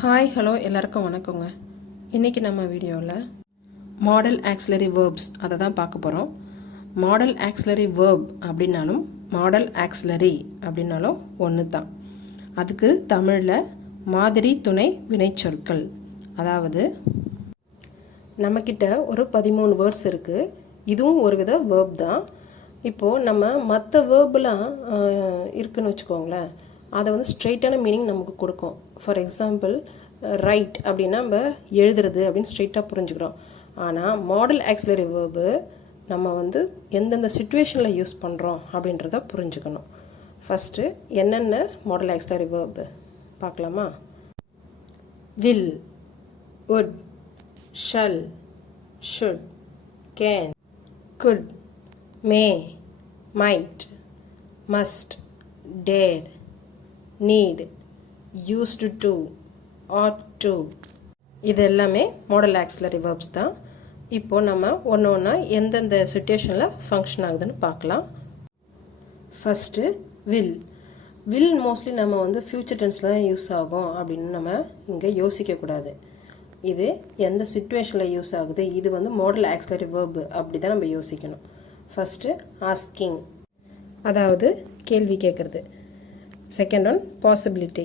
Hi hello எல்லாருக்கும் வணக்கங்க. இன்றைக்கி நம்ம வீடியோவில் மாடல் ஆக்சிலரி வேர்ப்ஸ் அதை தான் பார்க்க போகிறோம். மாடல் ஆக்சிலரி வேர்ப் அப்படின்னாலும் மாடல் ஆக்சிலரி அப்படின்னாலும் ஒன்று தான். அதுக்கு தமிழில் மாதிரி துணை வினைச்சொற்கள். அதாவது நம்மக்கிட்ட ஒரு 13 வேர்ட்ஸ் இருக்குது. இதுவும் ஒரு வித வேர்ப் தான். இப்போது நம்ம மற்ற வேர்பெலாம் இருக்குதுன்னு வச்சுக்கோங்களேன், அதை வந்து ஸ்ட்ரெயிட்டான மீனிங் நமக்கு கொடுக்கும். ஃபார் எக்ஸாம்பிள் ரைட் அப்படின்னா நம்ம எழுதுறது அப்படின்னு ஸ்ட்ரெயிட்டாக புரிஞ்சுக்கிறோம். ஆனால் மாடல் ஆக்சிலரி வேர்பு நம்ம வந்து எந்தெந்த சுச்சுவேஷனில் யூஸ் பண்ணுறோம் அப்படின்றத புரிஞ்சுக்கணும். ஃபஸ்ட்டு என்னென்ன மாடல் ஆக்சிலரி வேர்பு பார்க்கலாமா? Will, would, shall, should, can, could, may, might, must, dare, need, used to, ought to. இது எல்லாமே மாடல் ஆக்சிலரி வேர்ப்ஸ் தான். இப்போது நம்ம ஒன்று ஒன்றா எந்தெந்த சிச்சுவேஷனில் ஃபங்க்ஷன் ஆகுதுன்னு பார்க்கலாம். First will. வில் மோஸ்ட்லி நம்ம வந்து ஃப்யூச்சர் டென்ஸில் தான் யூஸ் ஆகும் அப்படின்னு நம்ம இங்கே யோசிக்கக்கூடாது. இது எந்த சிச்சுவேஷனில் யூஸ் ஆகுது, இது வந்து மாடல் ஆக்சிலரி வேர்பு அப்படி தான் நம்ம யோசிக்கணும். ஃபஸ்ட்டு ஆஸ்கிங், அதாவது கேள்வி கேட்குறது. செகண்ட் ஒன் பாசிபிலிட்டி,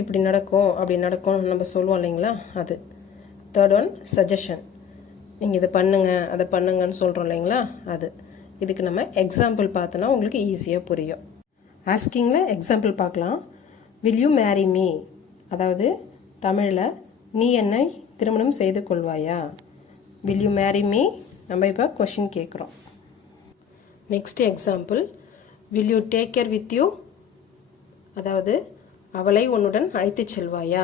இப்படி நடக்கும் அப்படி நடக்கும்னு நம்ம சொல்லுவோம் இல்லைங்களா, அது. தேர்ட் ஒன் சஜஷன், நீங்கள் இதை பண்ணுங்கள் அதை பண்ணுங்கன்னு சொல்கிறோம் இல்லைங்களா, அது. இதுக்கு நம்ம எக்ஸாம்பிள் பார்த்தோன்னா உங்களுக்கு ஈஸியாக புரியும். ஆஸ்கிங்கில் எக்ஸாம்பிள் பார்க்கலாம். வில் யூ மேரி மீ, அதாவது தமிழில் நீ என்னை திருமணம் செய்து கொள்வாயா. வில் யூ மேரி மீ நம்ம இப்போ கொஷின் கேட்குறோம். Next example, will you take care with you, அதாவது அவளை உன்னுடன் அழைத்து செல்வாயா.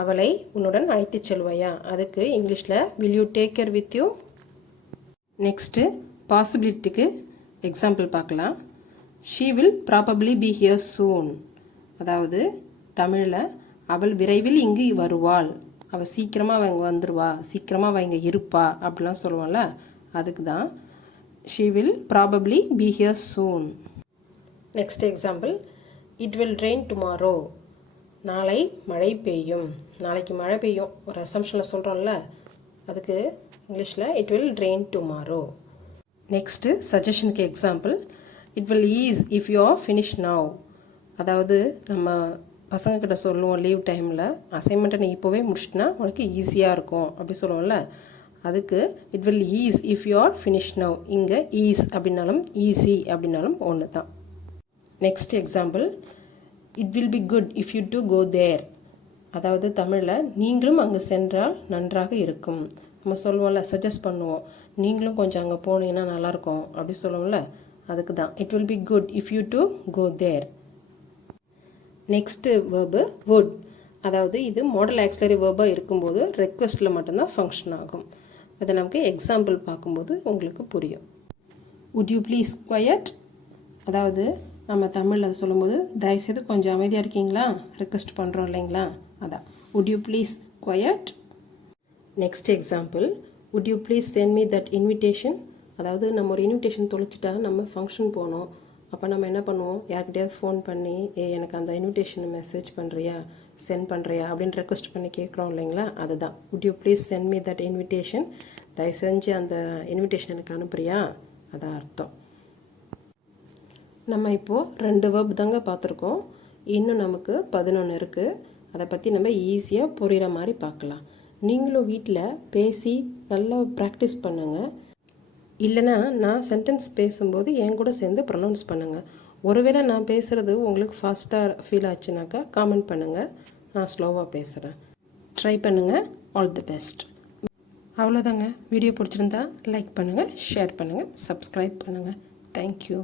அவளை உன்னுடன் அழைத்து செல்வாயா, அதுக்கு இங்கிலீஷில் will you take care with you. Next பாசிபிலிட்டிக்கு எக்ஸாம்பிள் பார்க்கலாம். She will probably be here soon, அதாவது தமிழில் அவள் விரைவில் இங்கு வருவாள், அவள் சீக்கிரமாக இங்கே வந்துடுவா, சீக்கிரமாக அவள் இங்கே இருப்பா அப்படிலாம் சொல்லுவோம்ல, அதுக்கு தான் she will probably be here soon. Next example, it will rain tomorrow, நாளை மழை பெய்யும். நாளைக்கு மழை பெய்யும் ஒரு அசம்ஷனில் சொல்கிறோம்ல, அதுக்கு இங்கிலீஷில் it will rain tomorrow. Next சஜஷனுக்கு example, it will ease if you are finish now, அதாவது நம்ம பசங்கக்கிட்ட சொல்லுவோம் லீவ் டைமில், அசைன்மெண்ட்டை நீ இப்போவே முடிச்சிட்டினா உனக்கு ஈஸியாக இருக்கும் அப்படி சொல்லுவோம்ல, அதுக்கு it will ease if you are finish now. இங்கே ஈஸ் அப்படின்னாலும் ஈஸி அப்படின்னாலும் ஒன்று தான். Next example, it will be good if you to go there, அதாவது தமிழில் நீங்களும் அங்கே சென்றால் நன்றாக இருக்கும். நம்ம சொல்லுவோம்ல, சஜஸ்ட் பண்ணுவோம், நீங்களும் கொஞ்சம் அங்கே போனீங்கன்னா நல்லாயிருக்கும் அப்படி சொல்லுவோம்ல, அதுக்கு தான் it will be good if you to go there. Next verb would, அதாவது இது மாடல் ஆக்சிலரி வேர்பாக இருக்கும்போது ரெக்வெஸ்ட்டில் மட்டும்தான் ஃபங்க்ஷன் ஆகும். அதை நமக்கு எக்ஸாம்பிள் பார்க்கும்போது உங்களுக்கு புரியும். would you please quiet, அதாவது நம்ம தமிழில் அதை சொல்லும்போது தயவுசெய்து கொஞ்சம் அமைதியாக இருக்கீங்களா ரெக்வெஸ்ட் பண்ணுறோம் இல்லைங்களா, அதான் would you please quiet. Next example, would you please send me that invitation, அதாவது நம்ம ஒரு இன்விடேஷன் தொலைச்சிட்டா நம்ம ஃபங்க்ஷன் போனோம், அப்போ நம்ம என்ன பண்ணுவோம், யார்கிட்டயாவது ஃபோன் பண்ணி எனக்கு அந்த இன்விடேஷனை மெசேஜ் பண்ணுறியா சென்ட் பண்ணுறியா அப்படின்னு ரெக்வெஸ்ட் பண்ணி கேட்குறோம் இல்லைங்களா, அதுதான் would you please send me that invitation, தயவு செஞ்சு அந்த இன்விடேஷன் எனக்கு அனுப்புறியா, அதான் அர்த்தம். நம்ம இப்போது 2 வேர்ப் தாங்க பார்த்துருக்கோம், இன்னும் நமக்கு 11 இருக்குது. அதை பற்றி நம்ம ஈஸியாக புரிகிற மாதிரி பார்க்கலாம். நீங்களும் வீட்டில் பேசி நல்லா ப்ராக்டிஸ் பண்ணுங்கள். இல்லைனா நான் சென்டென்ஸ் பேசும்போது என் கூட சேர்ந்து ப்ரொனவுன்ஸ் பண்ணுங்கள். ஒருவேளை நான் பேசுகிறது உங்களுக்கு ஃபாஸ்ட்டாக ஃபீல் ஆச்சுனாக்கா காமெண்ட் பண்ணுங்கள், நான் ஸ்லோவாக பேசுகிறேன். ட்ரை பண்ணுங்கள். All the best. அவ்வளோதாங்க. வீடியோ பிடிச்சிருந்தா லைக் பண்ணுங்கள், ஷேர் பண்ணுங்கள், சப்ஸ்கிரைப் பண்ணுங்கள். தேங்க்யூ.